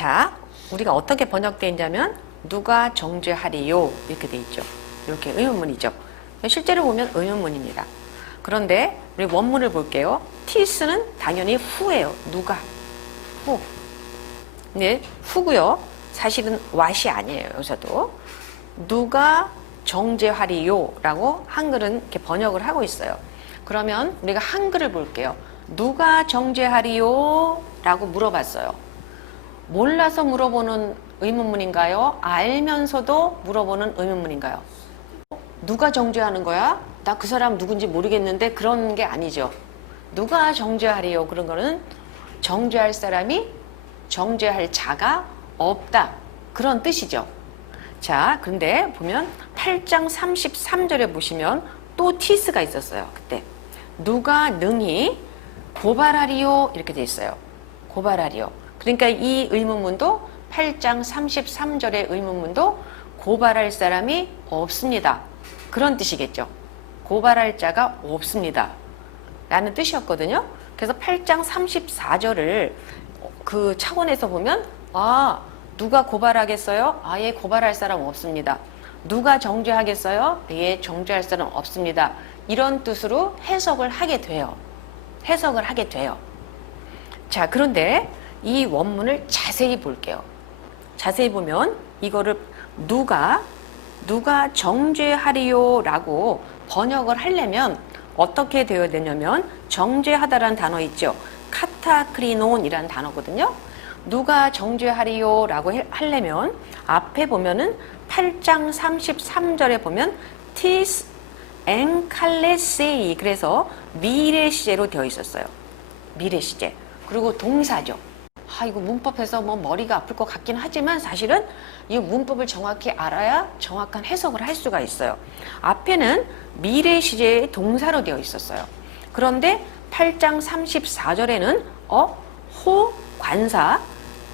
자, 우리가 어떻게 번역되어 있냐면 누가 정죄하리요 이렇게 돼 있죠. 이렇게 의문문이죠. 실제로 보면 의문문입니다. 그런데 우리 원문을 볼게요. 티스는 당연히 후예요. 누가 후. 네, 후고요. 사실은 what이 아니에요. 여기서도 누가 정죄하리요 라고 한글은 이렇게 번역을 하고 있어요. 그러면 우리가 한글을 볼게요. 누가 정죄하리요 라고 물어봤어요. 몰라서 물어보는 의문문인가요? 알면서도 물어보는 의문문인가요? 누가 정죄하는 거야? 나 그 사람 누군지 모르겠는데 그런 게 아니죠. 누가 정죄하리요? 그런 거는 정죄할 사람이 정죄할 자가 없다. 그런 뜻이죠. 자, 근데 보면 8장 33절에 보시면 또 티스가 있었어요. 그때 누가 능히 고발하리요 이렇게 돼 있어요. 고발하리요. 그러니까 이 의문문도 8장 33절의 의문문도 고발할 사람이 없습니다. 그런 뜻이겠죠. 고발할 자가 없습니다. 라는 뜻이었거든요. 그래서 8장 34절을 그 차원에서 보면 아, 누가 고발하겠어요? 아예 고발할 사람 없습니다. 누가 정죄하겠어요? 예, 정죄할 사람 없습니다. 이런 뜻으로 해석을 하게 돼요. 해석을 하게 돼요. 자, 그런데 이 원문을 자세히 볼게요. 자세히 보면 이거를 누가 정죄하리요 라고 번역을 하려면 어떻게 되어야 되냐면 정죄하다라는 단어 있죠. 카타크리논이라는 단어거든요. 누가 정죄하리요 라고 하려면 앞에 보면은 8장 33절에 보면 tis 엔칼레세이 그래서 미래 시제로 되어 있었어요. 미래 시제. 그리고 동사죠. 이거 문법에서 뭐 머리가 아플 것 같긴 하지만 사실은 이 문법을 정확히 알아야 정확한 해석을 할 수가 있어요. 앞에는 미래 시제의 동사로 되어 있었어요. 그런데 8장 34절에는 호 관사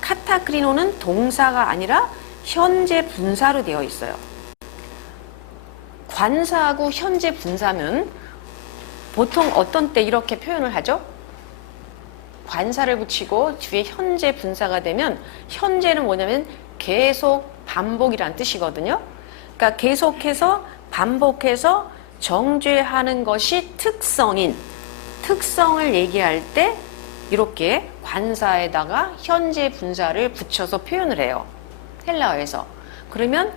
카타크리노는 동사가 아니라 현재 분사로 되어 있어요. 관사하고 현재 분사는 보통 어떤 때 이렇게 표현을 하죠? 관사를 붙이고 뒤에 현재 분사가 되면 현재는 뭐냐면 계속 반복이라는 뜻이거든요. 그러니까 계속해서 반복해서 정죄하는 것이 특성인 특성을 얘기할 때 이렇게 관사에다가 현재 분사를 붙여서 표현을 해요. 헬라어에서. 그러면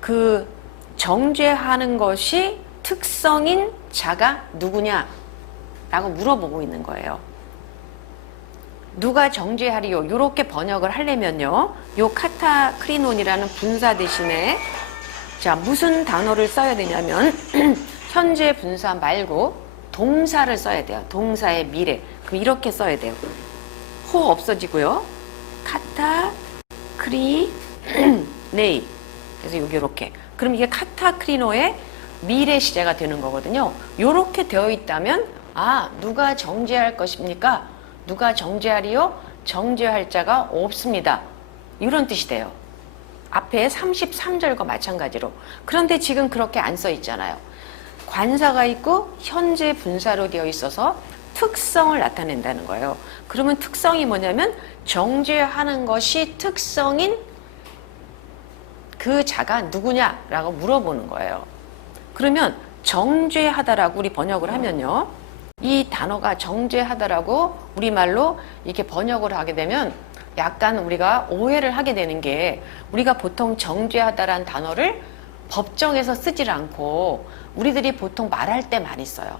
그 정죄하는 것이 특성인 자가 누구냐? 라고 물어보고 있는 거예요. 누가 정죄하리요? 이렇게 번역을 하려면요. 요 카타크리논이라는 분사 대신에 자, 무슨 단어를 써야 되냐면 현재 분사 말고 동사를 써야 돼요. 동사의 미래. 그럼 이렇게 써야 돼요. 호 없어지고요. 카타크리네이. 그래서 여기 이렇게. 그럼 이게 카타크리노의 미래 시제가 되는 거거든요. 이렇게 되어 있다면 누가 정죄할 것입니까? 누가 정죄하리요? 정죄할 자가 없습니다. 이런 뜻이 돼요. 앞에 33절과 마찬가지로. 그런데 지금 그렇게 안 써 있잖아요. 관사가 있고 현재 분사로 되어 있어서 특성을 나타낸다는 거예요. 그러면 특성이 뭐냐면 정죄하는 것이 특성인 그 자가 누구냐라고 물어보는 거예요. 그러면 정죄하다라고 우리 번역을 하면요. 이 단어가 정죄하다라고 우리말로 이렇게 번역을 하게 되면 약간 우리가 오해를 하게 되는 게 우리가 보통 정죄하다라는 단어를 법정에서 쓰질 않고 우리들이 보통 말할 때 많이 써요.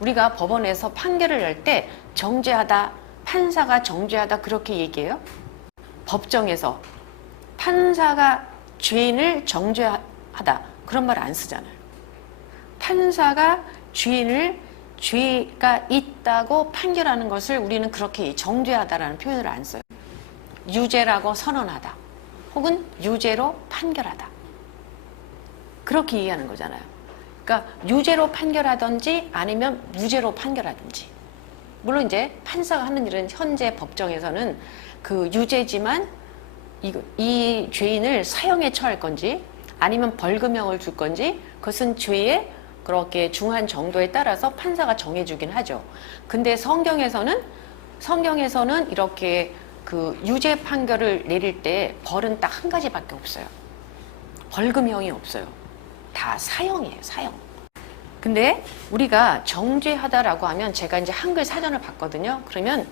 우리가 법원에서 판결을 낼 때 정죄하다, 판사가 정죄하다 그렇게 얘기해요. 법정에서 판사가 죄인을 정죄하다 그런 말 안 쓰잖아요. 판사가 죄가 있다고 판결하는 것을 우리는 그렇게 정죄하다라는 표현을 안 써요. 유죄라고 선언하다 혹은 유죄로 판결하다 그렇게 얘기하는 거잖아요. 그러니까 유죄로 판결하든지 아니면 무죄로 판결하든지 물론 이제 판사가 하는 일은 현재 법정에서는 그 유죄지만 이 죄인을 사형에 처할 건지 아니면 벌금형을 줄 건지 그것은 죄의 그렇게 중한 정도에 따라서 판사가 정해주긴 하죠. 근데 성경에서는 이렇게 그 유죄 판결을 내릴 때 벌은 딱 한 가지밖에 없어요. 벌금형이 없어요. 다 사형이에요, 사형. 근데 우리가 정죄하다라고 하면 제가 이제 한글 사전을 봤거든요. 그러면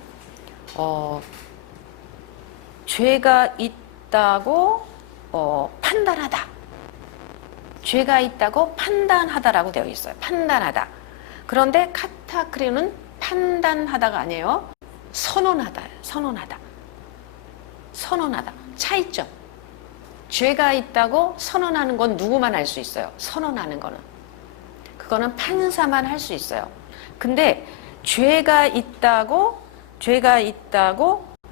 죄가 있다고 판단하다. 죄가 있다고 판단하다라고 되어 있어요. 판단하다. 그런데 카타크리노는 판단하다가 아니에요. 선언하다. 선언하다. 선언하다. 차이점. 죄가 있다고 선언하는 건 누구만 할 수 있어요. 선언하는 거는. 그거는 판사만 할 수 있어요. 근데 죄가 있다고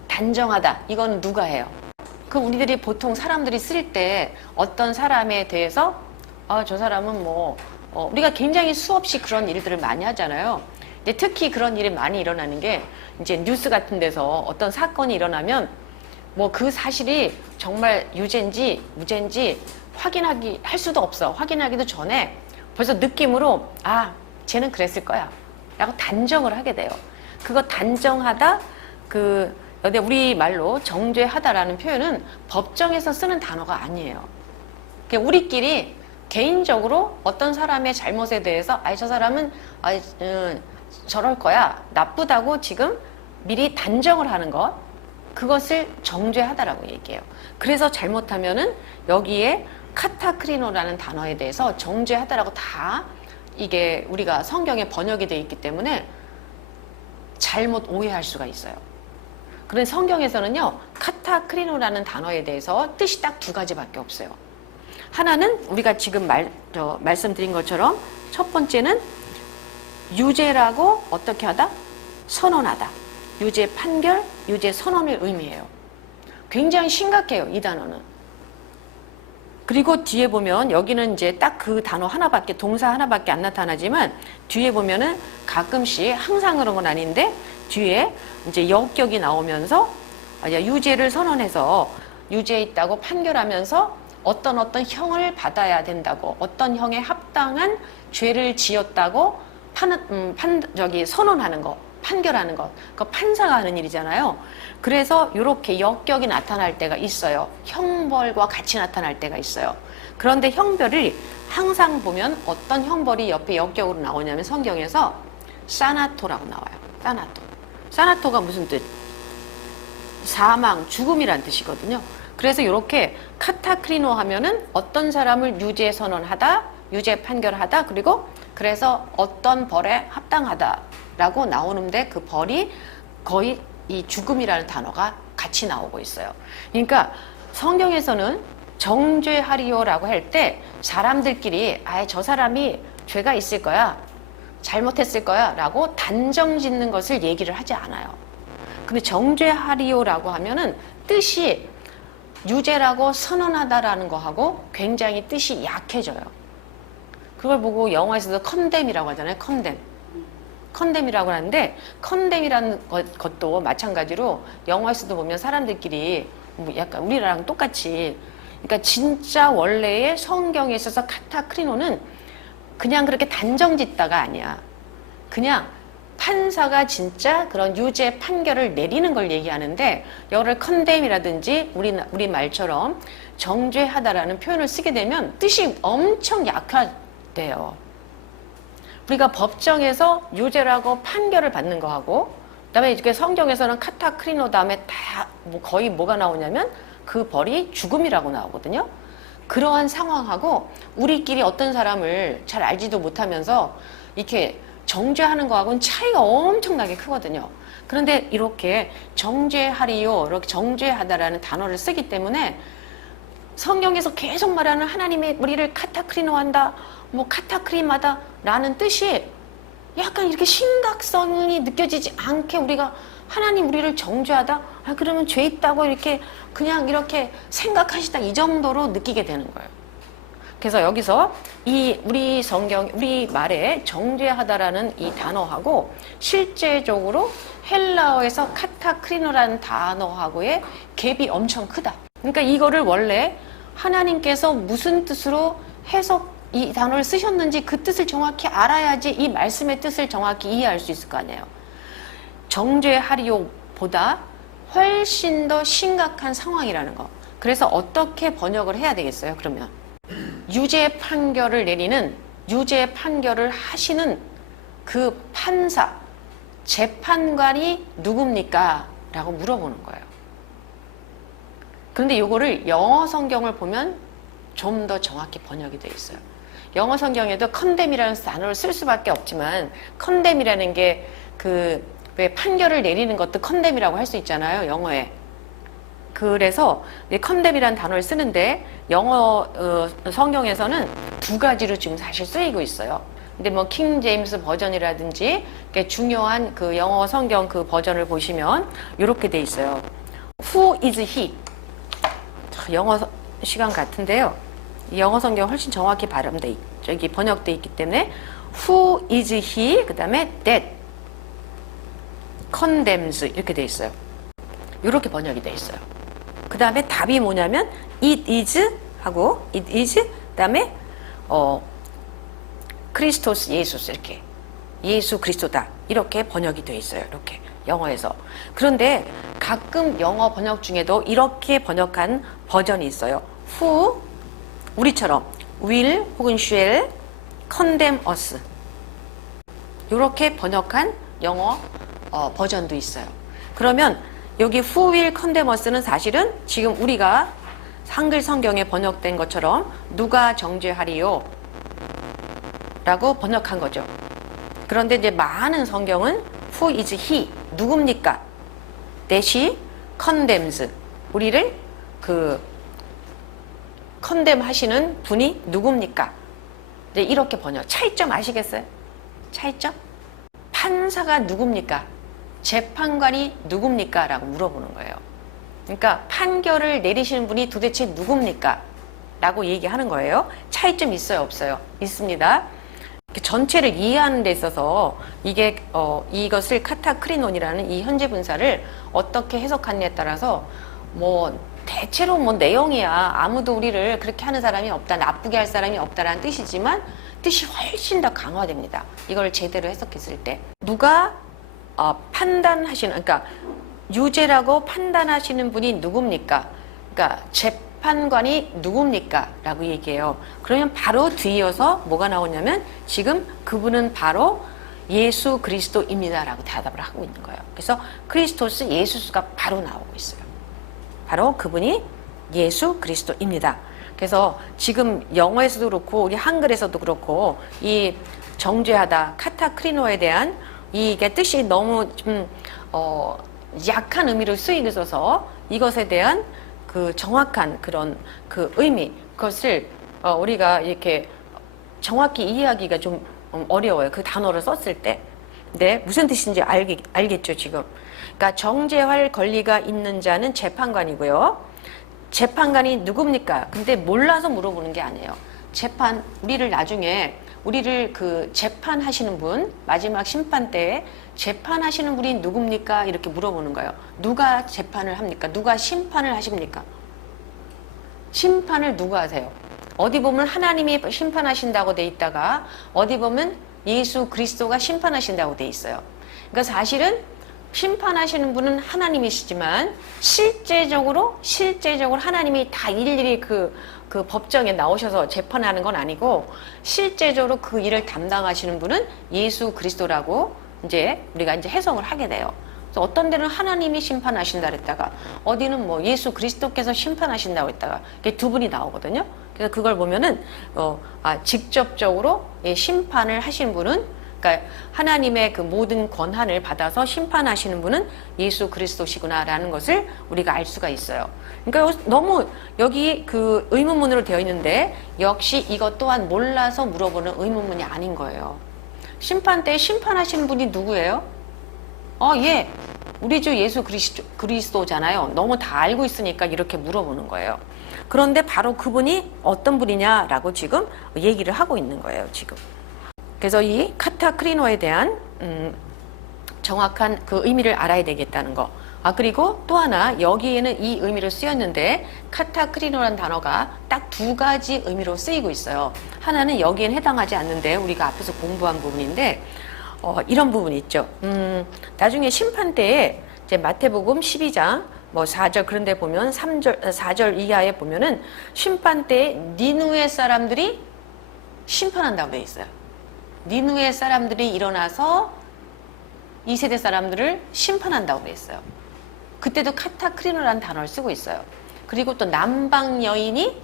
단정하다. 이건 누가 해요? 그 우리들이 보통 사람들이 쓸 때 어떤 사람에 대해서 저 사람은 우리가 굉장히 수없이 그런 일들을 많이 하잖아요. 근데 특히 그런 일이 많이 일어나는 게 이제 뉴스 같은 데서 어떤 사건이 일어나면 그 사실이 정말 유죄인지 무죄인지 할 수도 없어. 확인하기도 전에 벌써 느낌으로 쟤는 그랬을 거야 라고 단정을 하게 돼요. 그거 단정하다, 우리 말로 정죄하다라는 표현은 법정에서 쓰는 단어가 아니에요. 우리끼리 개인적으로 어떤 사람의 잘못에 대해서 저 사람은 저럴 거야, 나쁘다고 지금 미리 단정을 하는 것, 그것을 정죄하다라고 얘기해요. 그래서 잘못하면은 여기에 카타크리노라는 단어에 대해서 정죄하다라고 다 이게 우리가 성경에 번역이 되어 있기 때문에 잘못 오해할 수가 있어요. 그런데 성경에서는요, 카타크리노라는 단어에 대해서 뜻이 딱 두 가지밖에 없어요. 하나는 우리가 지금 말씀드린 것처럼 첫 번째는 유죄라고 어떻게 하다? 선언하다. 유죄 판결, 유죄 선언을 의미해요. 굉장히 심각해요, 이 단어는. 그리고 뒤에 보면 여기는 이제 딱 그 단어 하나밖에, 동사 하나밖에 안 나타나지만 뒤에 보면은 가끔씩 항상 그런 건 아닌데 뒤에 이제 역격이 나오면서 유죄를 선언해서 유죄 있다고 판결하면서 어떤 형을 받아야 된다고, 어떤 형에 합당한 죄를 지었다고 선언하는 거, 판결하는 것, 그 판사가 하는 일이잖아요. 그래서 이렇게 역격이 나타날 때가 있어요. 형벌과 같이 나타날 때가 있어요. 그런데 형벌이 항상 보면 어떤 형벌이 옆에 역격으로 나오냐면 성경에서 사나토라고 나와요. 사나토. 사나토가 무슨 뜻? 사망, 죽음이란 뜻이거든요. 그래서 이렇게 카타크리노 하면은 어떤 사람을 유죄 선언하다, 유죄 판결하다, 그리고 그래서 어떤 벌에 합당하다라고 나오는데 그 벌이 거의 이 죽음이라는 단어가 같이 나오고 있어요. 그러니까 성경에서는 정죄하리요라고 할 때 사람들끼리 저 사람이 죄가 있을 거야, 잘못했을 거야 라고 단정 짓는 것을 얘기를 하지 않아요. 근데 정죄하리요라고 하면은 뜻이 유죄라고 선언하다라는 거하고 굉장히 뜻이 약해져요. 그걸 보고 영화에서도 컨뎀이라고 하잖아요. 컨뎀이라고 하는데 컨뎀이라는 것도 마찬가지로 영화에서도 보면 사람들끼리 약간 우리랑 똑같이, 그러니까 진짜 원래의 성경에 있어서 카타크리노는 그냥 그렇게 단정 짓다가 아니야. 그냥 판사가 진짜 그런 유죄 판결을 내리는 걸 얘기하는데 여기를 컨뎀이라든지 우리 말처럼 정죄하다라는 표현을 쓰게 되면 뜻이 엄청 약화돼요. 우리가 법정에서 유죄라고 판결을 받는 거하고 그다음에 이렇게 성경에서는 카타크리노 다음에 다 거의 뭐가 나오냐면 그 벌이 죽음이라고 나오거든요. 그러한 상황하고 우리끼리 어떤 사람을 잘 알지도 못하면서 이렇게 정죄하는 거하고는 차이가 엄청나게 크거든요. 그런데 이렇게 정죄하리요, 이렇게 정죄하다라는 단어를 쓰기 때문에 성경에서 계속 말하는 하나님의 우리를 카타크리노한다, 카타크림하다 라는 뜻이 약간 이렇게 심각성이 느껴지지 않게 우리가 하나님 우리를 정죄하다? 그러면 죄 있다고 이렇게 그냥 이렇게 생각하시다 이 정도로 느끼게 되는 거예요. 그래서 여기서 우리 성경, 우리 말에 정죄하다라는 이 단어하고 실제적으로 헬라어에서 카타크리노라는 단어하고의 갭이 엄청 크다. 그러니까 이거를 원래 하나님께서 무슨 뜻으로 이 단어를 쓰셨는지 그 뜻을 정확히 알아야지 이 말씀의 뜻을 정확히 이해할 수 있을 거 아니에요. 정죄하리요보다 훨씬 더 심각한 상황이라는 거. 그래서 어떻게 번역을 해야 되겠어요? 그러면 유죄 판결을 내리는, 유죄 판결을 하시는 그 판사, 재판관이 누굽니까? 라고 물어보는 거예요. 그런데 이거를 영어 성경을 보면 좀 더 정확히 번역이 되어 있어요. 영어 성경에도 condemn이라는 단어를 쓸 수밖에 없지만, condemn이라는 게 왜 판결을 내리는 것도 condemn이라고 할 수 있잖아요, 영어에. 그래서 condemn이라는 단어를 쓰는데 영어 성경에서는 두 가지로 지금 사실 쓰이고 있어요. 근데 뭐 킹 제임스 버전이라든지 중요한 그 영어 성경 그 버전을 보시면 이렇게 돼 있어요. Who is he? 영어 시간 같은데요. 영어 성경 훨씬 정확히 발음돼 저기 번역돼 있기 때문에 Who is he? 그다음에 that condemns 이렇게 돼 있어요. 이렇게 번역이 돼 있어요. 그 다음에 답이 뭐냐면 it is 하고 it is 그다음에 크리스토스 예수스 이렇게 예수 그리스도다 이렇게 번역이 돼 있어요. 이렇게 영어에서. 그런데 가끔 영어 번역 중에도 이렇게 번역한 버전이 있어요. Who 우리처럼 will 혹은 shall condemn us 이렇게 번역한 영어 버전도 있어요. 그러면 여기 who will condemn us는 사실은 지금 우리가 한글 성경에 번역된 것처럼 누가 정죄하리요? 라고 번역한 거죠. 그런데 이제 많은 성경은 who is he? 누굽니까? that condemns 우리를 condemn 하시는 분이 누굽니까? 이제 이렇게 번역. 차이점 아시겠어요? 차이점? 판사가 누굽니까? 재판관이 누굽니까? 라고 물어보는 거예요. 그러니까 판결을 내리시는 분이 도대체 누굽니까? 라고 얘기하는 거예요. 차이점 있어요? 없어요? 있습니다. 전체를 이해하는 데 있어서 이것을 카타크리논이라는 이 현재 분사를 어떻게 해석하느냐에 따라서 대체로 내용이야 아무도 우리를 그렇게 하는 사람이 없다, 나쁘게 할 사람이 없다라는 뜻이지만 뜻이 훨씬 더 강화됩니다. 이걸 제대로 해석했을 때 누가 판단하시는, 그러니까 유죄라고 판단하시는 분이 누굽니까? 그러니까 재판관이 누굽니까? 라고 얘기해요. 그러면 바로 뒤이어서 뭐가 나오냐면 지금 그분은 바로 예수 그리스도입니다 라고 대답을 하고 있는 거예요. 그래서 크리스토스 예수스가 바로 나오고 있어요. 바로 그분이 예수 그리스도입니다. 그래서 지금 영어에서도 그렇고 우리 한글에서도 그렇고 이 정죄하다 카타크리노에 대한 이게 뜻이 너무 좀 약한 의미로 쓰이고 있어서 이것에 대한 그 정확한 그런 그 의미 그것을 우리가 이렇게 정확히 이해하기가 좀 어려워요. 그 단어를 썼을 때. 근데 무슨 뜻인지 알겠죠 지금. 그러니까 정죄할 권리가 있는 자는 재판관이고요. 재판관이 누굽니까? 근데 몰라서 물어보는 게 아니에요. 우리를 나중에 우리를 재판하시는 분, 마지막 심판 때에 재판하시는 분이 누굽니까? 이렇게 물어보는 거예요. 누가 재판을 합니까? 누가 심판을 하십니까? 심판을 누가 하세요? 어디 보면 하나님이 심판하신다고 돼 있다가 어디 보면 예수 그리스도가 심판하신다고 돼 있어요. 그러니까 사실은 심판하시는 분은 하나님이시지만 실제적으로 하나님이 다 일일이 그 법정에 나오셔서 재판하는 건 아니고 실제적으로 그 일을 담당하시는 분은 예수 그리스도라고 이제 우리가 이제 해석을 하게 돼요. 그래서 어떤 데는 하나님이 심판하신다 그랬다가 어디는 예수 그리스도께서 심판하신다고 했다가 이게 두 분이 나오거든요. 그래서 그걸 보면은 직접적으로 심판을 하신 분은 그러니까 하나님의 그 모든 권한을 받아서 심판하시는 분은 예수 그리스도시구나라는 것을 우리가 알 수가 있어요. 그러니까 너무 여기 그 의문문으로 되어 있는데 역시 이것 또한 몰라서 물어보는 의문문이 아닌 거예요. 심판 때 심판하시는 분이 누구예요? 예. 우리 주 예수 그리스도잖아요. 너무 다 알고 있으니까 이렇게 물어보는 거예요. 그런데 바로 그분이 어떤 분이냐라고 지금 얘기를 하고 있는 거예요, 지금. 그래서 이 카타크리노에 대한 정확한 그 의미를 알아야 되겠다는 거. 그리고 또 하나 여기에는 이 의미로 쓰였는데 카타크리노라는 단어가 딱 두 가지 의미로 쓰이고 있어요. 하나는 여기엔 해당하지 않는데 우리가 앞에서 공부한 부분인데 이런 부분이 있죠. 나중에 심판 때에 이제 마태복음 12장 뭐 4절 그런 데 보면 4절 이하에 보면은 심판 때에 니느웨 사람들이 심판한다고 되어 있어요. 니느웨 사람들이 일어나서 이 세대 사람들을 심판한다고 되어 있어요. 그때도 카타크리노라는 단어를 쓰고 있어요. 그리고 또 남방 여인이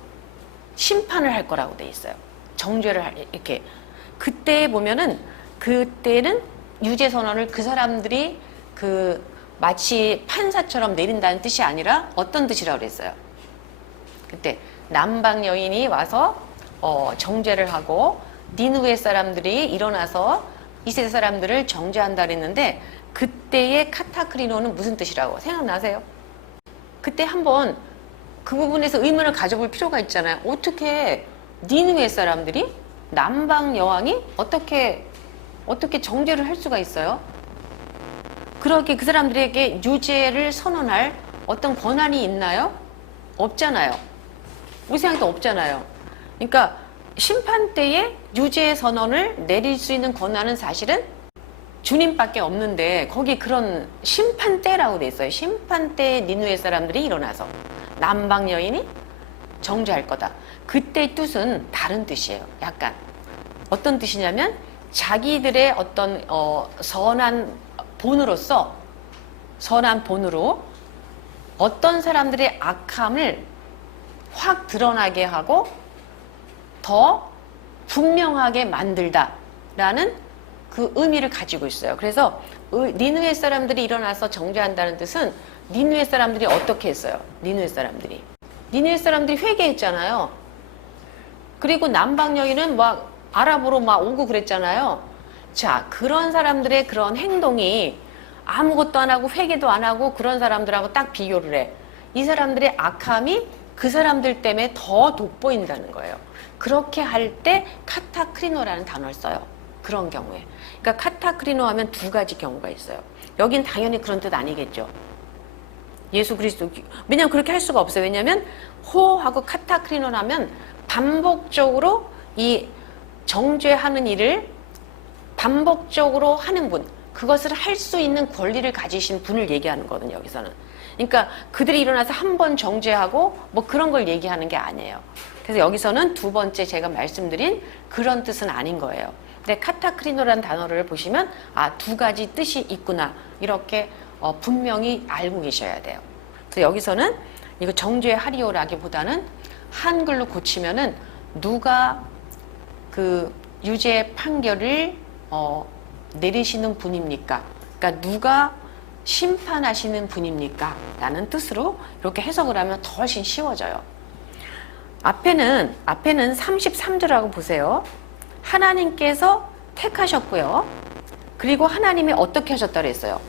심판을 할 거라고 되어 있어요. 정죄를 이렇게. 그때 보면은 그때는 유죄 선언을 그 사람들이 마치 판사처럼 내린다는 뜻이 아니라 어떤 뜻이라고 그랬어요? 그때 남방 여인이 와서 정죄를 하고 니느웨 사람들이 일어나서 이 세대 사람들을 정죄한다 그랬는데 그때의 카타크리노는 무슨 뜻이라고 생각나세요? 그때 한번 그 부분에서 의문을 가져볼 필요가 있잖아요. 어떻게 니느웨 사람들이 남방 여왕이 어떻게 정죄를 할 수가 있어요? 그렇게 그 사람들에게 유죄를 선언할 어떤 권한이 있나요? 없잖아요. 우리 생각도 없잖아요. 그러니까 심판 때에 유죄 선언을 내릴 수 있는 권한은 사실은 주님밖에 없는데 거기 그런 심판 때라고 돼 있어요. 심판 때에 니느웨 사람들이 일어나서 남방 여인이 정죄할 거다. 그때의 뜻은 다른 뜻이에요. 약간 어떤 뜻이냐면 자기들의 어떤 선한 본으로 어떤 사람들의 악함을 확 드러나게 하고 더 분명하게 만들다라는 그 의미를 가지고 있어요. 그래서 니느웨 사람들이 일어나서 정죄한다는 뜻은 니느웨 사람들이 어떻게 했어요? 니느웨 사람들이 회개했잖아요. 그리고 남방 여인은 막 아랍으로 막 오고 그랬잖아요. 자, 그런 사람들의 그런 행동이 아무것도 안 하고 회개도 안 하고 그런 사람들하고 딱 비교를 해. 이 사람들의 악함이 그 사람들 때문에 더 돋보인다는 거예요. 그렇게 할 때 카타크리노라는 단어를 써요. 그런 경우에. 그러니까 카타크리노 하면 두 가지 경우가 있어요. 여긴 당연히 그런 뜻 아니겠죠. 예수 그리스도. 왜냐면 그렇게 할 수가 없어요. 왜냐면 호하고 카타크리노라면 반복적으로 이 정죄하는 일을 반복적으로 하는 분, 그것을 할 수 있는 권리를 가지신 분을 얘기하는 거거든요. 여기서는. 그러니까 그들이 일어나서 한 번 정죄하고 뭐 그런 걸 얘기하는 게 아니에요. 그래서 여기서는 두 번째 제가 말씀드린 그런 뜻은 아닌 거예요. 근데 카타크리노라는 단어를 보시면 두 가지 뜻이 있구나 이렇게 분명히 알고 계셔야 돼요. 그래서 여기서는 이거 정죄하리오라기보다는 한글로 고치면은 누가 그 유죄 판결을 내리시는 분입니까? 그러니까 누가 심판하시는 분입니까? 라는 뜻으로 이렇게 해석을 하면 더 훨씬 쉬워져요. 앞에는 33절하고 보세요. 하나님께서 택하셨고요. 그리고 하나님이 어떻게 하셨다고 그랬어요?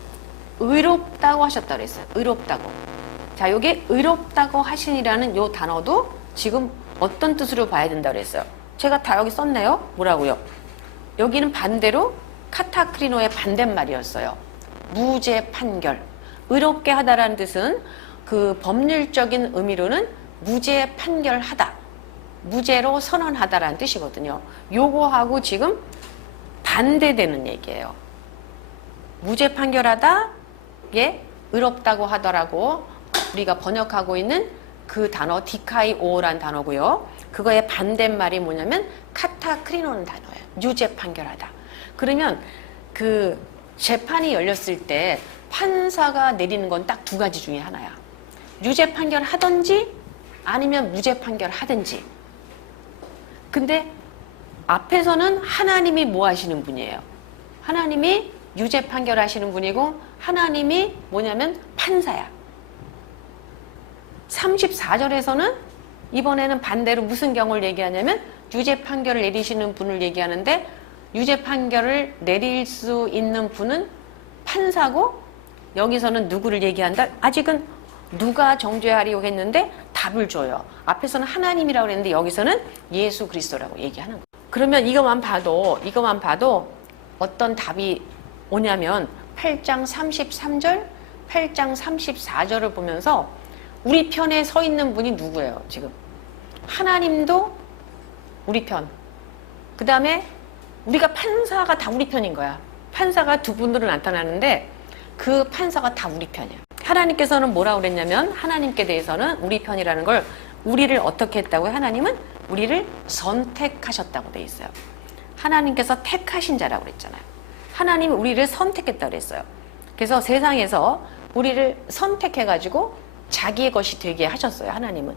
의롭다고 하셨다고 그랬어요. 의롭다고. 자, 여기 의롭다고 하시니라는 요 단어도 지금 어떤 뜻으로 봐야 된다고 그랬어요? 제가 다 여기 썼네요. 뭐라고요? 여기는 반대로 카타크리노의 반대말이었어요. 무죄 판결. 의롭게 하다라는 뜻은 그 법률적인 의미로는 무죄 판결하다. 무죄로 선언하다라는 뜻이거든요. 요거하고 지금 반대되는 얘기예요. 무죄 판결하다, 예, 의롭다고 하더라고 우리가 번역하고 있는 그 단어 디카이오라는 단어고요. 그거의 반대말이 뭐냐면 카타크리노는 단어예요. 유죄 판결하다. 그러면 그 재판이 열렸을 때 판사가 내리는 건 딱 두 가지 중에 하나야. 유죄 판결하든지 아니면 무죄 판결하든지. 근데 앞에서는 하나님이 뭐 하시는 분이에요? 하나님이 유죄 판결하시는 분이고 하나님이 뭐냐면 판사야. 34절에서는 이번에는 반대로 무슨 경우를 얘기하냐면 유죄 판결을 내리시는 분을 얘기하는데 유죄 판결을 내릴 수 있는 분은 판사고 여기서는 누구를 얘기한다? 아직은 누가 정죄하리고 했는데 답을 줘요. 앞에서는 하나님이라고 했는데 여기서는 예수 그리스도라고 얘기하는 거예요. 그러면 이것만 봐도 어떤 답이 오냐면 8장 33절, 8장 34절을 보면서 우리 편에 서 있는 분이 누구예요, 지금? 하나님도 우리 편. 그 다음에 우리가 판사가 다 우리 편인 거야. 판사가 두 분으로 나타나는데 그 판사가 다 우리 편이야. 하나님께서는 뭐라고 그랬냐면 하나님께 대해서는 우리 편이라는 걸 우리를 어떻게 했다고요? 하나님은 우리를 선택하셨다고 돼 있어요. 하나님께서 택하신 자라고 그랬잖아요. 하나님이 우리를 선택했다고 그랬어요. 그래서 세상에서 우리를 선택해가지고 자기의 것이 되게 하셨어요. 하나님은.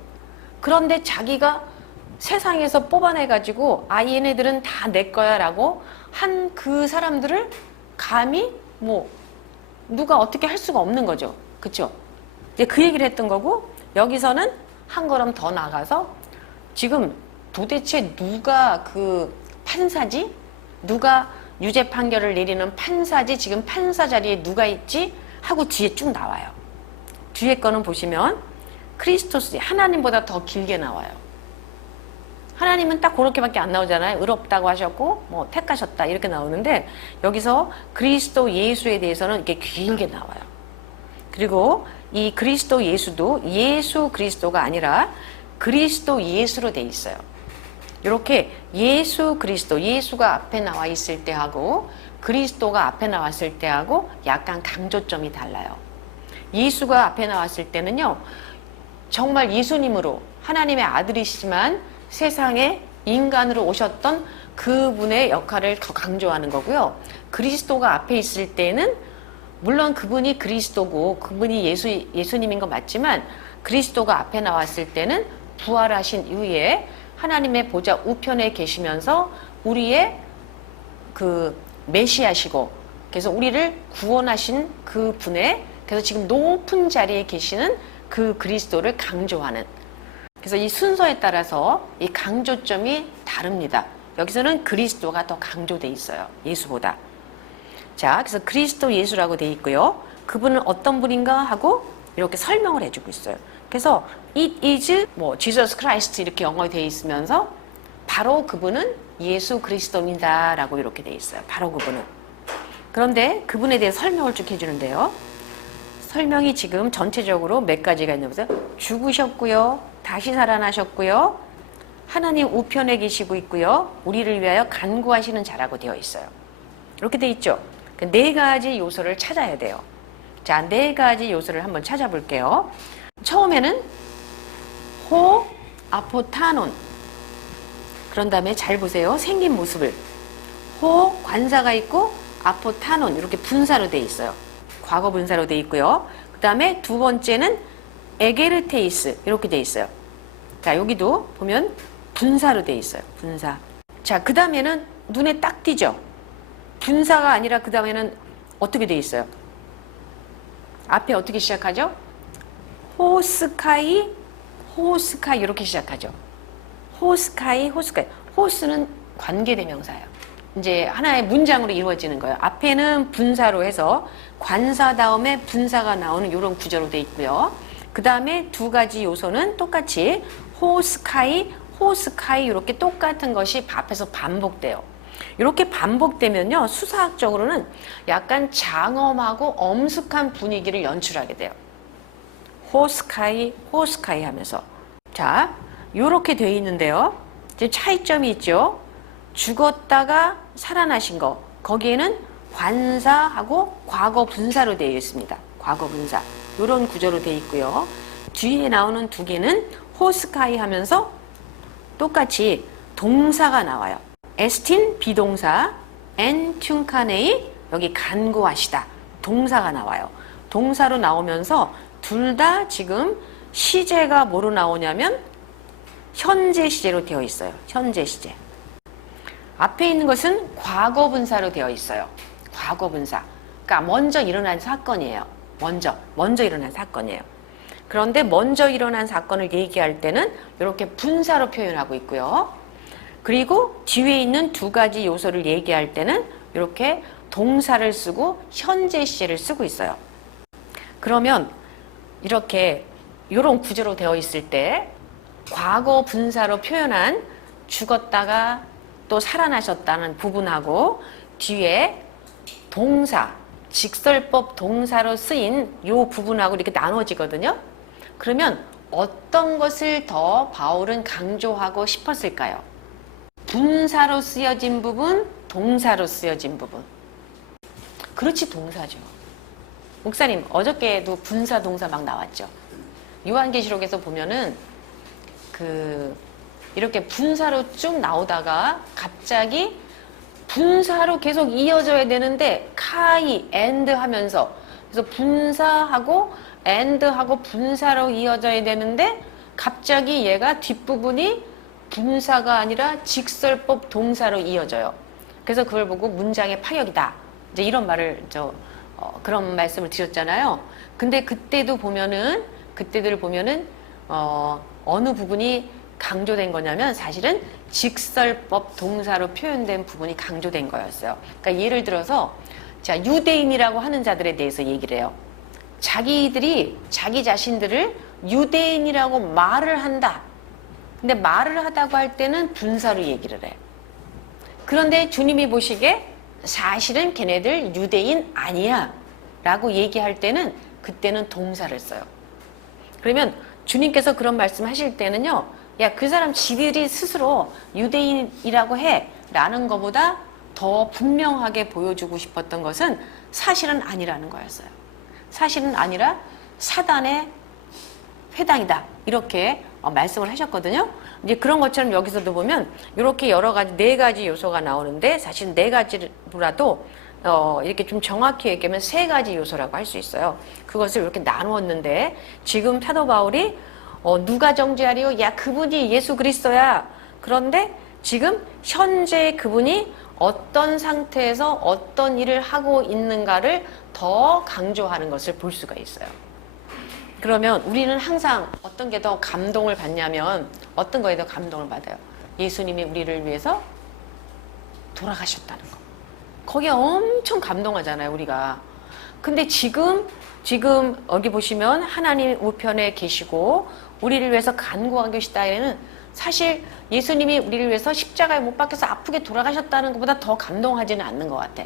그런데 자기가 세상에서 뽑아내가지고 얘네들은 다 내 거야 라고 한 그 사람들을 감히 누가 어떻게 할 수가 없는 거죠. 그쵸? 이제 그 얘기를 했던 거고, 여기서는 한 걸음 더 나가서 지금 도대체 누가 그 판사지? 누가 유죄 판결을 내리는 판사지? 지금 판사 자리에 누가 있지? 하고 뒤에 쭉 나와요. 뒤에 거는 보시면 크리스토스, 하나님보다 더 길게 나와요. 하나님은 딱 그렇게밖에 안 나오잖아요. 의롭다고 하셨고 택하셨다 이렇게 나오는데, 여기서 그리스도 예수에 대해서는 이렇게 길게 나와요. 그리고 이 그리스도 예수도 예수 그리스도가 아니라 그리스도 예수로 돼 있어요. 이렇게 예수 그리스도, 예수가 앞에 나와 있을 때하고 그리스도가 앞에 나왔을 때하고 약간 강조점이 달라요. 예수가 앞에 나왔을 때는요, 정말 예수님으로 하나님의 아들이시지만 세상에 인간으로 오셨던 그분의 역할을 더 강조하는 거고요. 그리스도가 앞에 있을 때는 물론 그분이 그리스도고 그분이 예수님인 거 맞지만, 그리스도가 앞에 나왔을 때는 부활하신 이후에 하나님의 보좌 우편에 계시면서 우리의 그 메시아시고, 그래서 우리를 구원하신 그 분의, 그래서 지금 높은 자리에 계시는 그 그리스도를 강조하는, 그래서 이 순서에 따라서 이 강조점이 다릅니다. 여기서는 그리스도가 더 강조돼 있어요. 예수보다. 자, 그래서 그리스도 예수라고 돼 있고요. 그분은 어떤 분인가 하고 이렇게 설명을 해주고 있어요. 그래서 It is Jesus Christ 이렇게 영어로 돼 있으면서 바로 그분은 예수 그리스도입니다 라고 이렇게 돼 있어요. 바로 그분은. 그런데 그분에 대해 설명을 쭉 해주는데요. 설명이 지금 전체적으로 몇 가지가 있냐면 죽으셨고요, 다시 살아나셨고요, 하나님 우편에 계시고 있고요, 우리를 위하여 간구하시는 자라고 되어 있어요. 이렇게 돼 있죠. 네 가지 요소를 찾아야 돼요. 자, 네 가지 요소를 한번 찾아볼게요. 처음에는 호 아포타논, 그런 다음에 잘 보세요. 생긴 모습을. 호 관사가 있고 아포타논 이렇게 분사로 돼 있어요. 과거 분사로 돼 있고요. 그 다음에 두 번째는 에게르테이스 이렇게 돼 있어요. 자, 여기도 보면 분사로 돼 있어요. 분사. 자, 그 다음에는 눈에 딱 띄죠. 분사가 아니라 그 다음에는 어떻게 돼 있어요? 앞에 어떻게 시작하죠? 호스카이, 호스카이 이렇게 시작하죠. 호스카이, 호스카이. 호스는 관계대명사예요. 이제 하나의 문장으로 이루어지는 거예요. 앞에는 분사로 해서 관사 다음에 분사가 나오는 이런 구조로 돼 있고요. 그 다음에 두 가지 요소는 똑같이 호스카이, 호스카이 이렇게 똑같은 것이 앞에서 반복돼요. 이렇게 반복되면요, 수사학적으로는 약간 장엄하고 엄숙한 분위기를 연출하게 돼요. 호스카이, 호스카이 하면서. 자, 이렇게 되어 있는데요. 이제 차이점이 있죠. 죽었다가 살아나신 거, 거기에는 관사하고 과거 분사로 되어 있습니다. 과거 분사. 이런 구조로 되어 있고요. 뒤에 나오는 두 개는 호스카이 하면서 똑같이 동사가 나와요. 에스틴 비동사, 엔 튠카네이 여기 간구하시다. 동사가 나와요. 동사로 나오면서 둘 다 지금 시제가 뭐로 나오냐면 현재 시제로 되어 있어요. 현재 시제. 앞에 있는 것은 과거 분사로 되어 있어요. 과거 분사. 그러니까 먼저 일어난 사건이에요. 먼저 일어난 사건이에요. 그런데 먼저 일어난 사건을 얘기할 때는 이렇게 분사로 표현하고 있고요. 그리고 뒤에 있는 두 가지 요소를 얘기할 때는 이렇게 동사를 쓰고 현재 시제를 쓰고 있어요. 그러면 이렇게 이런 구조로 되어 있을 때 과거 분사로 표현한 죽었다가 또 살아나셨다는 부분하고 뒤에 동사, 직설법 동사로 쓰인 이 부분하고 이렇게 나눠지거든요. 그러면 어떤 것을 더 바울은 강조하고 싶었을까요? 분사로 쓰여진 부분, 동사로 쓰여진 부분. 그렇지, 동사죠. 목사님, 어저께도 분사 동사 막 나왔죠. 요한계시록에서 보면은 이렇게 분사로 쭉 나오다가 갑자기 분사로 계속 이어져야 되는데 카이, 엔드 하면서, 그래서 분사하고 엔드하고 분사로 이어져야 되는데 갑자기 얘가 뒷부분이 분사가 아니라 직설법 동사로 이어져요. 그래서 그걸 보고 문장의 파역이다, 이제 이런 말을 그런 말씀을 드렸잖아요. 근데 그때들 보면은 어느 부분이 강조된 거냐면 사실은 직설법 동사로 표현된 부분이 강조된 거였어요. 그러니까 예를 들어서 자, 유대인이라고 하는 자들에 대해서 얘기를 해요. 자기들이 자기 자신들을 유대인이라고 말을 한다. 근데 말을 하다고 할 때는 분사로 얘기를 해. 그런데 주님이 보시기에 사실은 걔네들 유대인 아니야 라고 얘기할 때는 그때는 동사를 써요. 그러면 주님께서 그런 말씀 하실 때는요, 야, 그 사람 지들이 스스로 유대인이라고 해 라는 것보다 더 분명하게 보여주고 싶었던 것은 사실은 아니라는 거였어요. 사실은 아니라 사단의 회당이다, 이렇게 말씀을 하셨거든요. 이제 그런 것처럼 여기서도 보면 이렇게 여러 가지, 4가지 요소가 나오는데 사실 4가지라도 이렇게 좀 정확히 얘기하면 3가지 요소라고 할 수 있어요. 그것을 이렇게 나누었는데 지금 사도 바울이 누가 정죄하리요? 야, 그분이 예수 그리스도야. 그런데 지금 현재 그분이 어떤 상태에서 어떤 일을 하고 있는가를 더 강조하는 것을 볼 수가 있어요. 그러면 우리는 항상 어떤 게 더 감동을 받냐면 어떤 거에 더 감동을 받아요? 예수님이 우리를 위해서 돌아가셨다는 거. 거기에 엄청 감동하잖아요, 우리가. 근데 지금 여기 보시면 하나님 우편에 계시고 우리를 위해서 간구하고 계시다에는 사실 예수님이 우리를 위해서 십자가에 못 박혀서 아프게 돌아가셨다는 것보다 더 감동하지는 않는 것 같아.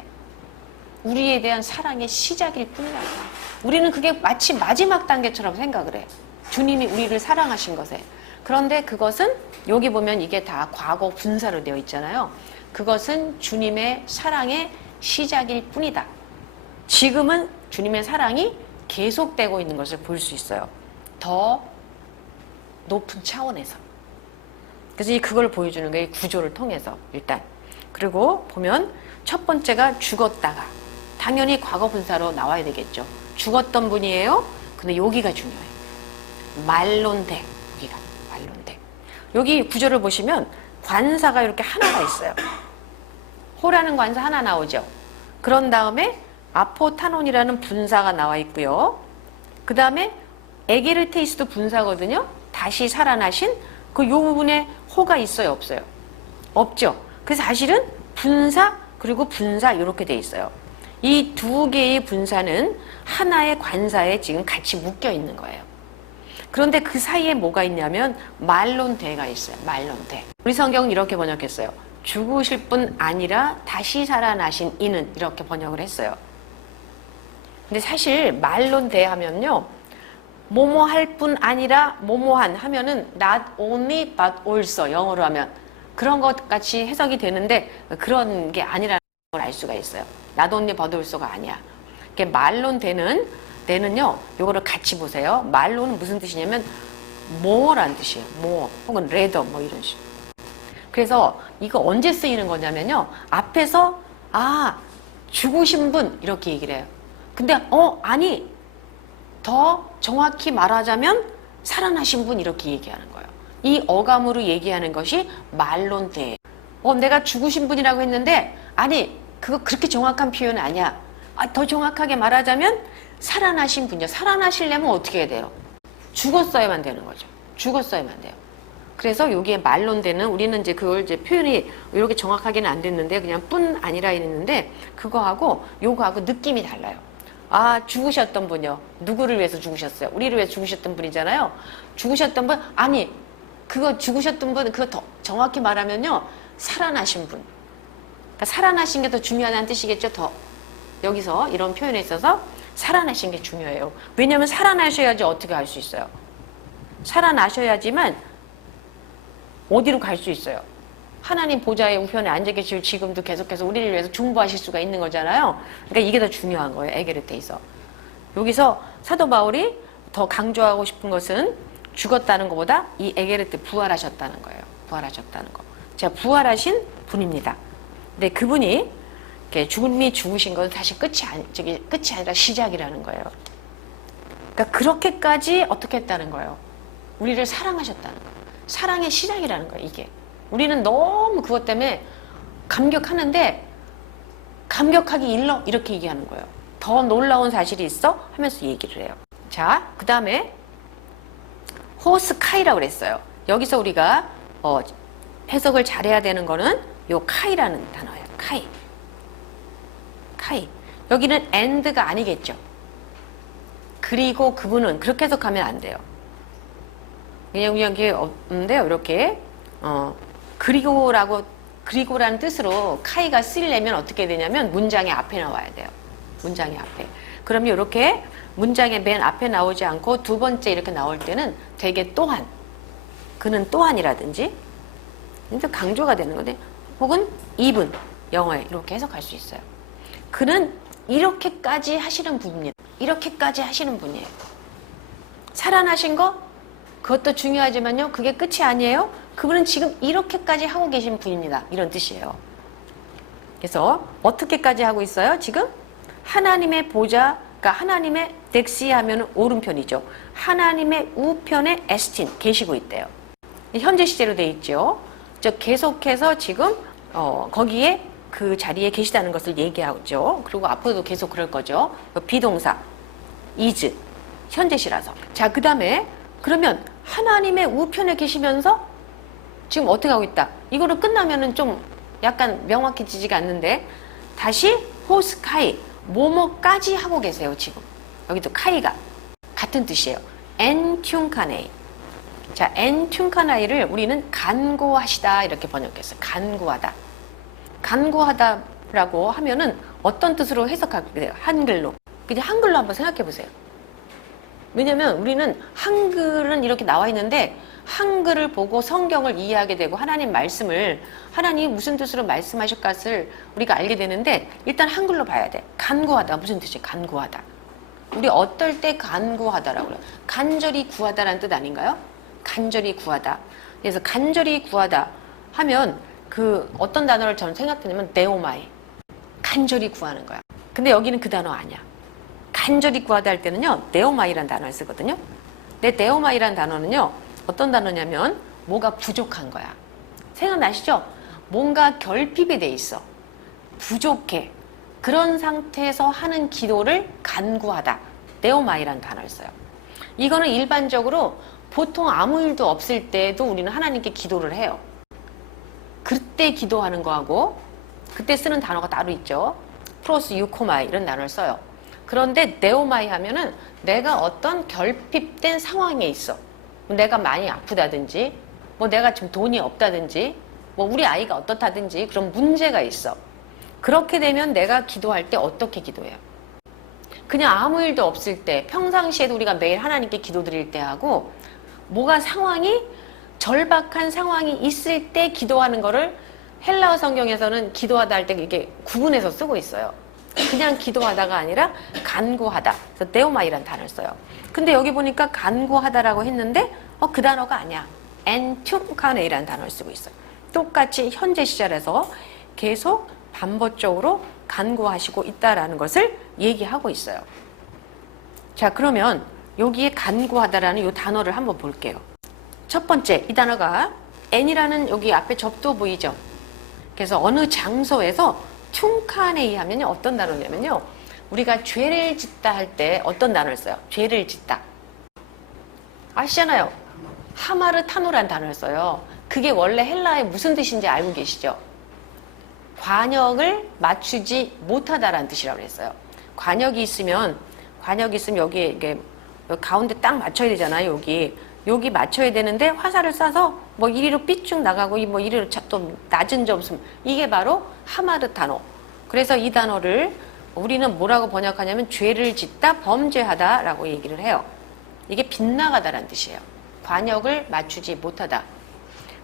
우리에 대한 사랑의 시작일 뿐이야. 우리는 그게 마치 마지막 단계처럼 생각을 해. 주님이 우리를 사랑하신 것에. 그런데 그것은 여기 보면 이게 다 과거 분사로 되어 있잖아요. 그것은 주님의 사랑의 시작일 뿐이다. 지금은 주님의 사랑이 계속되고 있는 것을 볼 수 있어요. 더 높은 차원에서. 그래서 그걸 보여주는 게 구조를 통해서 일단. 그리고 보면 첫 번째가 죽었다가, 당연히 과거 분사로 나와야 되겠죠. 죽었던 분이에요. 근데 여기가 중요해요. 말론데, 여기가 말론데. 여기 구조를 보시면 관사가 이렇게 하나가 있어요. 호라는 관사 하나 나오죠. 그런 다음에 아포타논이라는 분사가 나와 있고요. 그 다음에 에게르테이스도 분사거든요. 다시 살아나신 그 요 부분에 호가 있어요, 없어요? 없죠. 그래서 사실은 분사 그리고 분사 이렇게 돼 있어요. 이 2개의 분사는 하나의 관사에 지금 같이 묶여 있는 거예요. 그런데 그 사이에 뭐가 있냐면 말론데가 있어요. 말론데. 우리 성경은 이렇게 번역했어요. 죽으실 뿐 아니라 다시 살아나신 이는, 이렇게 번역을 했어요. 근데 사실 말론데 하면요, 뭐뭐 할 뿐 아니라 뭐뭐한 하면은 not only but also, 영어로 하면 그런 것 같이 해석이 되는데 그런 게 아니라는 걸 알 수가 있어요. not only but also가 아니야. 이게 말론데는요, 요거를 같이 보세요. 말론은 무슨 뜻이냐면 more란 뜻이에요. more 혹은 rather 뭐 이런 식. 그래서 이거 언제 쓰이는 거냐면요, 앞에서 죽으신 분 이렇게 얘기를 해요. 근데 아니, 더 정확히 말하자면 살아나신 분 이렇게 얘기하는 거예요. 이 어감으로 얘기하는 것이 말론데. 내가 죽으신 분이라고 했는데 아니, 그거 그렇게 정확한 표현은 아니야. 더 정확하게 말하자면 살아나신 분이요. 살아나시려면 어떻게 해야 돼요? 죽었어야만 되는 거죠. 죽었어야만 돼요. 그래서 여기에 말론데는 우리는 이제 그걸 이제 표현이 이렇게 정확하게는 안 됐는데 그냥 뿐 아니라 이랬는데 그거하고 요거하고 느낌이 달라요. 죽으셨던 분이요. 누구를 위해서 죽으셨어요? 우리를 위해서 죽으셨던 분이잖아요. 죽으셨던 분, 아니, 그거 죽으셨던 분, 그거 더 정확히 말하면요, 살아나신 분. 그러니까 살아나신 게 더 중요하다는 뜻이겠죠. 더 여기서 이런 표현에 있어서 살아나신 게 중요해요. 왜냐하면 살아나셔야지 어떻게 할 수 있어요. 살아나셔야지만 어디로 갈 수 있어요. 하나님 보좌의 우편에 앉아 계실 지금도 계속해서 우리를 위해서 중보하실 수가 있는 거잖아요. 그러니까 이게 더 중요한 거예요. 에게르테이서. 여기서 사도 바울이 더 강조하고 싶은 것은 죽었다는 것보다 이 에게르트 부활하셨다는 거예요. 부활하셨다는 거. 자, 부활하신 분입니다. 근데 그분이 죽음이 죽으신 건 사실 끝이 아니라 시작이라는 거예요. 그러니까 그렇게까지 어떻게 했다는 거예요. 우리를 사랑하셨다는 거예요. 사랑의 시작이라는 거예요, 이게. 우리는 너무 그것 때문에 감격하는데 감격하기 일러 이렇게 얘기하는 거예요. 더 놀라운 사실이 있어? 하면서 얘기를 해요. 자, 그 다음에 호스카이라고 그랬어요. 여기서 우리가 해석을 잘해야 되는 거는 요 카이라는 단어예요. 카이. 여기는 and가 아니겠죠. 그리고 그분은 그렇게 해석하면 안 돼요. 그냥 이게 없는데요. 이렇게 그리고라는 뜻으로 카이가 쓰이려면 어떻게 되냐면 문장의 앞에 나와야 돼요. 문장의 앞에. 그러면 이렇게 문장의 맨 앞에 나오지 않고 두 번째 이렇게 나올 때는 되게 또한, 그는 또한이라든지 강조가 되는 건데, 혹은 even 영어에 이렇게 해석할 수 있어요. 그는 이렇게까지 하시는 분입니다. 이렇게까지 하시는 분이에요. 살아나신 거 그것도 중요하지만요, 그게 끝이 아니에요. 그분은 지금 이렇게까지 하고 계신 분입니다. 이런 뜻이에요. 그래서 어떻게까지 하고 있어요? 지금 하나님의 보좌, 그러니까 하나님의 덱시 하면 오른편이죠. 하나님의 우편에 에스틴 계시고 있대요. 현재 시제로 돼 있죠. 즉 계속해서 지금 거기에 그 자리에 계시다는 것을 얘기하죠. 그리고 앞으로도 계속 그럴 거죠. 비동사 is 현재시라서. 자, 그 다음에 그러면 하나님의 우편에 계시면서 지금 어떻게 하고 있다? 이거로 끝나면은 좀 약간 명확해지지가 않는데, 다시 호스카이 뭐뭐까지 하고 계세요. 지금 여기도 카이가 같은 뜻이에요. 엔튠카네이. 자, 엔튠카나이를 우리는 간구하시다 이렇게 번역했어요. 간구하다. 간구하다라고 하면은 어떤 뜻으로 해석하게 돼요? 한글로. 그냥 한글로 한번 생각해 보세요. 왜냐면 우리는 한글은 이렇게 나와 있는데 한글을 보고 성경을 이해하게 되고 하나님 말씀을, 하나님이 무슨 뜻으로 말씀하실 것을 우리가 알게 되는데, 일단 한글로 봐야 돼. 간구하다 무슨 뜻이에요? 간구하다. 우리 어떨 때 간구하다라고 그래요? 간절히 구하다라는 뜻 아닌가요? 간절히 구하다. 그래서 간절히 구하다 하면 그 어떤 단어를 저는 생각했냐면 네오마이. 간절히 구하는 거야. 근데 여기는 그 단어 아니야. 간절히 구하다 할 때는요, 네오마이라는 단어를 쓰거든요. 근데 네오마이라는 단어는요, 어떤 단어냐면 뭐가 부족한 거야. 생각나시죠? 뭔가 결핍이 돼 있어. 부족해. 그런 상태에서 하는 기도를 간구하다. 네오마이라는 단어를 써요. 이거는 일반적으로 보통 아무 일도 없을 때도 우리는 하나님께 기도를 해요. 그때 기도하는 거하고 그때 쓰는 단어가 따로 있죠. 프로스 유코마이 이런 단어를 써요. 그런데 네오마이 하면은 내가 어떤 결핍된 상황에 있어. 내가 많이 아프다든지, 뭐 내가 지금 돈이 없다든지, 뭐 우리 아이가 어떻다든지 그런 문제가 있어. 그렇게 되면 내가 기도할 때 어떻게 기도해요? 그냥 아무 일도 없을 때, 평상시에도 우리가 매일 하나님께 기도드릴 때 하고, 뭐가 상황이 절박한 상황이 있을 때 기도하는 거를 헬라어 성경에서는 기도하다 할 때 이렇게 구분해서 쓰고 있어요. 그냥 기도하다가 아니라 간구하다. 그래서 네오마이라는 단어를 써요. 근데 여기 보니까 간구하다라고 했는데 그 단어가 아니야. 엔튠카네이라는 단어를 쓰고 있어요. 똑같이 현재 시절에서 계속 반복적으로 간구하시고 있다라는 것을 얘기하고 있어요. 자, 그러면 여기에 간구하다라는 이 단어를 한번 볼게요. 첫 번째, 이 단어가 n이라는 여기 앞에 접두 보이죠? 그래서 어느 장소에서 튠카네이 하면요, 어떤 단어냐면요, 우리가 죄를 짓다 할 때 어떤 단어를 써요? 죄를 짓다. 아시잖아요. 하마르타노라는 단어를 써요. 그게 원래 헬라에 무슨 뜻인지 알고 계시죠? 관역을 맞추지 못하다라는 뜻이라고 그랬어요. 관역이 있으면 여기에 이게 가운데 딱 맞춰야 되잖아요. 여기 맞춰야 되는데 화살을 쏴서 뭐 이리로 삐쭉 나가고 뭐 이리로 또 낮은 점수, 이게 바로 하마르타노. 그래서 이 단어를 우리는 뭐라고 번역하냐면 죄를 짓다, 범죄하다라고 얘기를 해요. 이게 빗나가다라는 뜻이에요. 관역을 맞추지 못하다.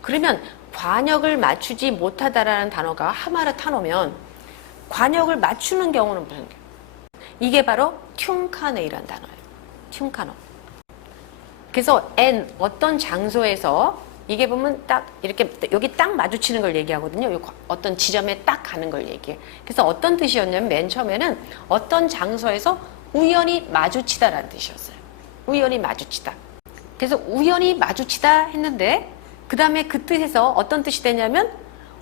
그러면 관역을 맞추지 못하다라는 단어가 하마르타노면 관역을 맞추는 경우는 무슨, 이게 바로 튠카네이라는 단어예요. 튠카노. 그래서 어떤 장소에서 이게 보면 딱 이렇게 여기 딱 마주치는 걸 얘기하거든요. 어떤 지점에 딱 가는 걸 얘기해. 그래서 어떤 뜻이었냐면 맨 처음에는 어떤 장소에서 우연히 마주치다라는 뜻이었어요. 우연히 마주치다. 그래서 우연히 마주치다 했는데 그 다음에 그 뜻에서 어떤 뜻이 되냐면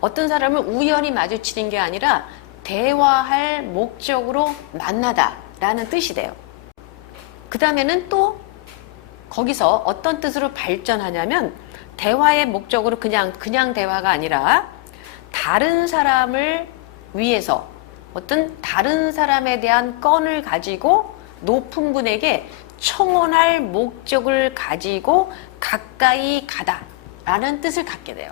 어떤 사람을 우연히 마주치는 게 아니라 대화할 목적으로 만나다라는 뜻이 돼요. 그 다음에는 또 거기서 어떤 뜻으로 발전하냐면 대화의 목적으로 그냥 대화가 아니라 다른 사람을 위해서 어떤 다른 사람에 대한 건을 가지고 높은 분에게 청혼할 목적을 가지고 가까이 가다라는 뜻을 갖게 돼요.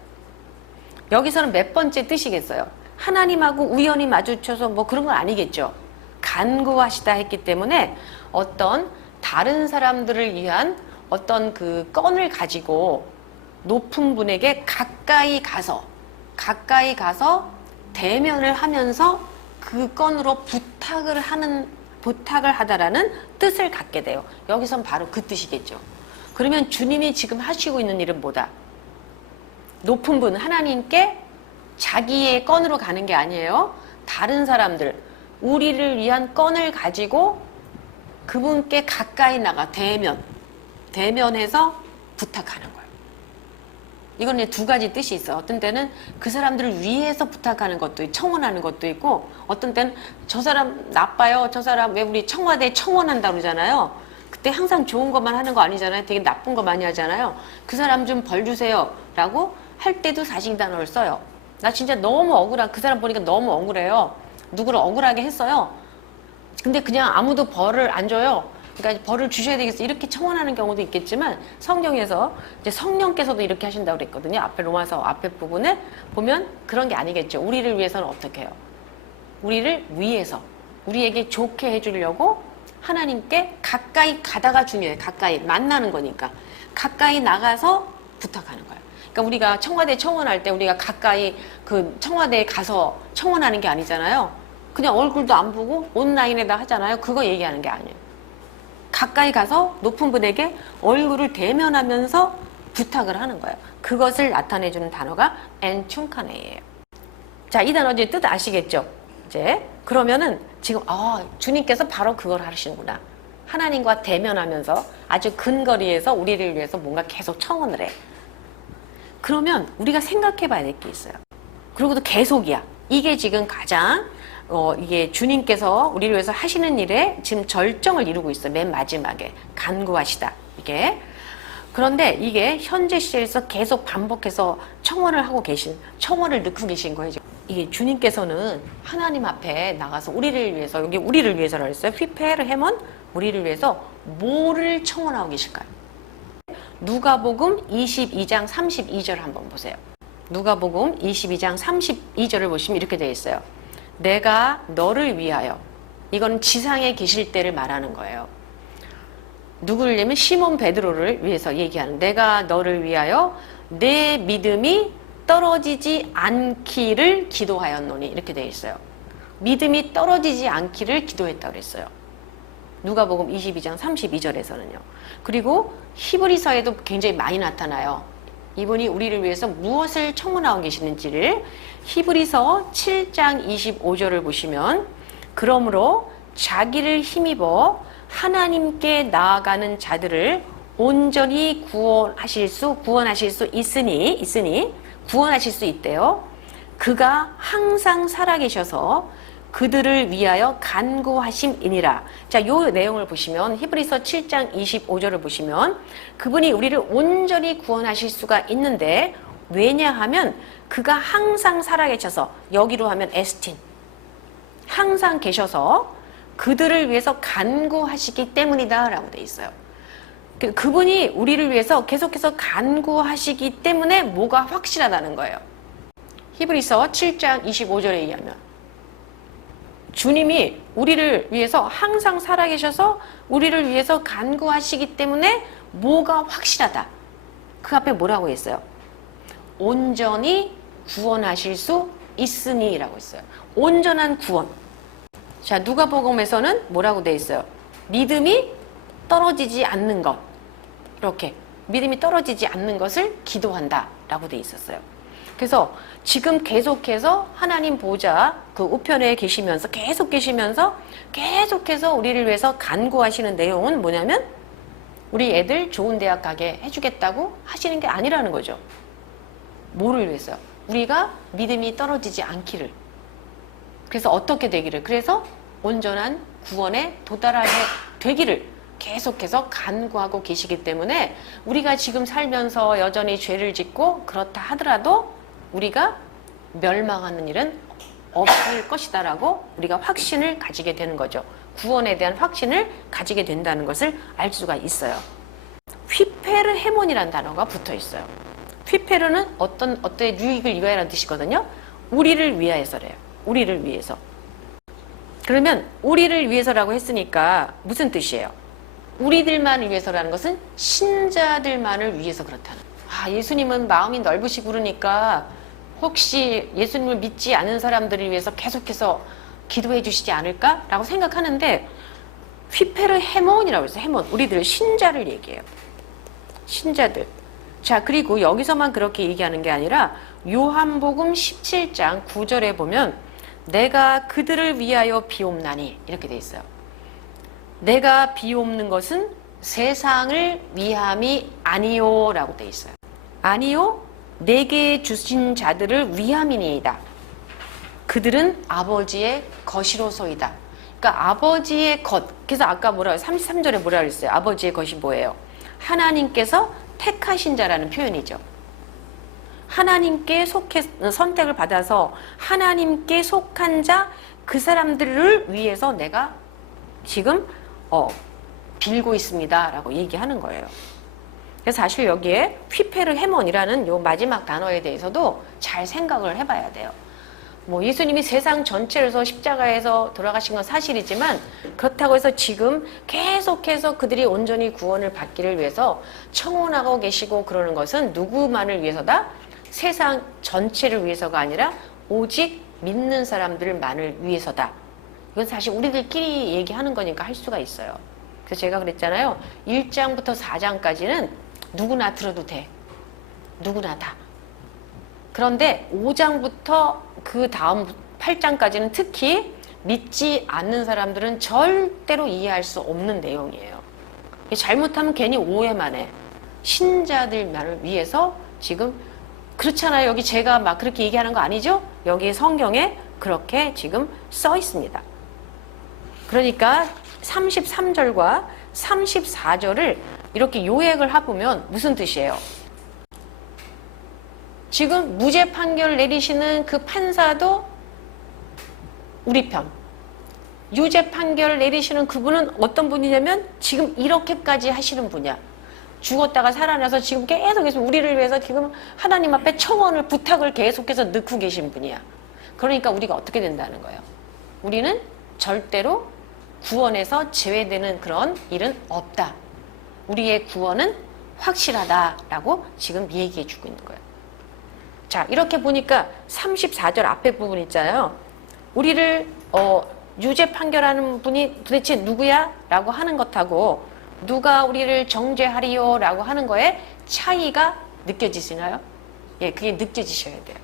여기서는 몇 번째 뜻이겠어요? 하나님하고 우연히 마주쳐서 뭐 그런 건 아니겠죠. 간구하시다 했기 때문에 어떤 다른 사람들을 위한 어떤 그 건을 가지고 높은 분에게 가까이 가서 대면을 하면서 그 건으로 부탁을 하다라는 뜻을 갖게 돼요. 여기선 바로 그 뜻이겠죠. 그러면 주님이 지금 하시고 있는 일은 뭐다? 높은 분 하나님께 자기의 건으로 가는 게 아니에요. 다른 사람들, 우리를 위한 건을 가지고 그분께 가까이 나가 대면해서 부탁하는 거예요. 이건 두 가지 뜻이 있어요. 어떤 때는 그 사람들을 위해서 부탁하는 것도 있고 청원하는 것도 있고, 어떤 때는 저 사람 나빠요. 저 사람 왜 우리 청와대에 청원한다고 그러잖아요. 그때 항상 좋은 것만 하는 거 아니잖아요. 되게 나쁜 거 많이 하잖아요. 그 사람 좀 벌 주세요 라고 할 때도 사신 단어를 써요. 나 진짜 너무 억울한, 그 사람 보니까 너무 억울해요. 누구를 억울하게 했어요. 근데 그냥 아무도 벌을 안 줘요. 그러니까 벌을 주셔야 되겠어. 이렇게 청원하는 경우도 있겠지만 성경에서 이제 성령께서도 이렇게 하신다고 그랬거든요. 앞에 로마서 앞에 부분에 보면 그런 게 아니겠죠. 우리를 위해서는 어떻게 해요? 우리를 위해서 우리에게 좋게 해주려고 하나님께 가까이 가다가 중요해요. 가까이 만나는 거니까 가까이 나가서 부탁하는 거예요. 그러니까 우리가 청와대 청원할 때 우리가 가까이 그 청와대에 가서 청원하는 게 아니잖아요. 그냥 얼굴도 안 보고 온라인에다 하잖아요. 그거 얘기하는 게 아니에요. 가까이 가서 높은 분에게 얼굴을 대면하면서 부탁을 하는 거예요. 그것을 나타내주는 단어가 엔충카네예요. 자, 이 단어 이제 뜻 아시겠죠? 이제 그러면은 지금 주님께서 바로 그걸 하시는구나. 하나님과 대면하면서 아주 근거리에서 우리를 위해서 뭔가 계속 청원을 해. 그러면 우리가 생각해 봐야 될 게 있어요. 그리고도 계속이야. 이게 지금 가장 이게 주님께서 우리를 위해서 하시는 일에 지금 절정을 이루고 있어요. 맨 마지막에 간구하시다. 이게 그런데 이게 현재 시제에서 계속 반복해서 청원을 넣고 계신 거예요. 이게 주님께서는 하나님 앞에 나가서 우리를 위해서, 여기 우리를 위해서라고 했어요. 휘페르 헤먼, 우리를 위해서 뭐를 청원하고 계실까요? 누가복음 22장 32절 한번 보세요. 누가복음 22장 32절을 보시면 이렇게 되어 있어요. 내가 너를 위하여, 이건 지상에 계실 때를 말하는 거예요. 누구를냐면 시몬 베드로를 위해서 얘기하는, 내가 너를 위하여 내 믿음이 떨어지지 않기를 기도하였노니, 이렇게 되어 있어요. 믿음이 떨어지지 않기를 기도했다고 그랬어요. 누가복음 22장 32절에서는요. 그리고 히브리서에도 굉장히 많이 나타나요. 이분이 우리를 위해서 무엇을 청원하고 계시는지를 히브리서 7장 25절을 보시면, 그러므로 자기를 힘입어 하나님께 나아가는 자들을 온전히 구원하실 수 있으니 구원하실 수 있대요. 그가 항상 살아계셔서 그들을 위하여 간구하심이니라. 자, 요 내용을 보시면 히브리서 7장 25절을 보시면 그분이 우리를 온전히 구원하실 수가 있는데, 왜냐하면 그가 항상 살아계셔서, 여기로 하면 에스틴, 항상 계셔서 그들을 위해서 간구하시기 때문이다 라고 돼 있어요. 그분이 우리를 위해서 계속해서 간구하시기 때문에 뭐가 확실하다는 거예요. 히브리서 7장 25절에 의하면 주님이 우리를 위해서 항상 살아계셔서 우리를 위해서 간구하시기 때문에 뭐가 확실하다. 그 앞에 뭐라고 했어요? 온전히 구원하실 수 있으니 라고 했어요. 온전한 구원. 자, 누가복음에서는 뭐라고 돼 있어요? 믿음이 떨어지지 않는 것. 이렇게 믿음이 떨어지지 않는 것을 기도한다 라고 돼 있었어요. 그래서 지금 계속해서 하나님 보좌 그 우편에 계시면서 계속해서 우리를 위해서 간구하시는 내용은 뭐냐면 우리 애들 좋은 대학 가게 해주겠다고 하시는 게 아니라는 거죠. 뭐를 위해서요? 우리가 믿음이 떨어지지 않기를. 그래서 어떻게 되기를. 그래서 온전한 구원에 도달하게 되기를 계속해서 간구하고 계시기 때문에 우리가 지금 살면서 여전히 죄를 짓고 그렇다 하더라도 우리가 멸망하는 일은 없을 것이다라고 우리가 확신을 가지게 되는 거죠. 구원에 대한 확신을 가지게 된다는 것을 알 수가 있어요. 휘페르 헤몬이라는 단어가 붙어 있어요. 휘페르는 어떤 유익을 위하여라는 뜻이거든요. 우리를 위하여서래요. 우리를 위해서. 그러면 우리를 위해서라고 했으니까 무슨 뜻이에요? 우리들만을 위해서라는 것은 신자들만을 위해서 그렇다는. 예수님은 마음이 넓으시고 그러니까 혹시 예수님을 믿지 않은 사람들을 위해서 계속해서 기도해 주시지 않을까? 라고 생각하는데 휘페르 헤몬이라고 해서 헤몬, 우리들 신자를 얘기해요. 신자들. 자, 그리고 여기서만 그렇게 얘기하는 게 아니라 요한복음 17장 9절에 보면 내가 그들을 위하여 비옵나니 이렇게 돼 있어요. 내가 비옵는 것은 세상을 위함이 아니요 라고 돼 있어요. 아니요 내게 주신 자들을 위함이니이다. 그들은 아버지의 것이로소이다. 그러니까 아버지의 것. 그래서 아까 33절에 뭐라 그랬어요? 아버지의 것이 뭐예요? 하나님께서 택하신 자라는 표현이죠. 하나님께 선택을 받아서 하나님께 속한 자, 그 사람들을 위해서 내가 지금 빌고 있습니다 라고 얘기하는 거예요. 그래서 사실 여기에 휘페르 헤몬이라는 요 마지막 단어에 대해서도 잘 생각을 해봐야 돼요. 예수님이 세상 전체에서 십자가에서 돌아가신 건 사실이지만 그렇다고 해서 지금 계속해서 그들이 온전히 구원을 받기를 위해서 청혼하고 계시고 그러는 것은 누구만을 위해서다? 세상 전체를 위해서가 아니라 오직 믿는 사람들만을 위해서다. 이건 사실 우리들끼리 얘기하는 거니까 할 수가 있어요. 그래서 제가 그랬잖아요. 1장부터 4장까지는 누구나 들어도 돼. 누구나 다. 그런데 5장부터 그 다음 8장까지는 특히 믿지 않는 사람들은 절대로 이해할 수 없는 내용이에요. 잘못하면 괜히 오해만 해. 신자들만을 위해서 지금 그렇잖아요. 여기 제가 막 그렇게 얘기하는 거 아니죠? 여기 성경에 그렇게 지금 써 있습니다. 그러니까 33절과 34절을 이렇게 요약을 해보면 무슨 뜻이에요? 지금 무죄 판결 내리시는 그 판사도 우리 편. 유죄 판결 내리시는 그분은 어떤 분이냐면 지금 이렇게까지 하시는 분이야. 죽었다가 살아나서 지금 계속해서 우리를 위해서 지금 하나님 앞에 청원을 부탁을 계속해서 넣고 계신 분이야. 그러니까 우리가 어떻게 된다는 거예요? 우리는 절대로 구원에서 제외되는 그런 일은 없다. 우리의 구원은 확실하다라고 지금 얘기해 주고 있는 거예요. 자, 이렇게 보니까 34절 앞에 부분 있잖아요. 우리를 유죄 판결하는 분이 도대체 누구야? 라고 하는 것하고 누가 우리를 정죄하리요? 라고 하는 거에 차이가 느껴지시나요? 예, 그게 느껴지셔야 돼요.